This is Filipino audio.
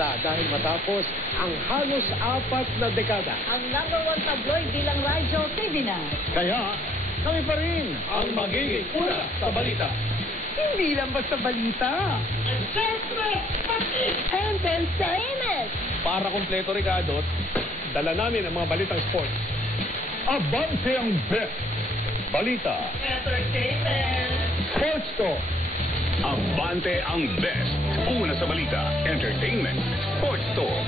balita dahil matapos ang halos 4 na dekada. Ang number 1 tabloid bilang radyo, TV na. Kaya kami pa rin Ang magiging una sa balita. hindi lang basta balita. Entertainment! Para kompleto, Ricardo, dala namin ang mga balitang sports. Abante ang best balita. Entertainment! Sports Talk. Abante ang best. Una sa balita, entertainment, sports talk.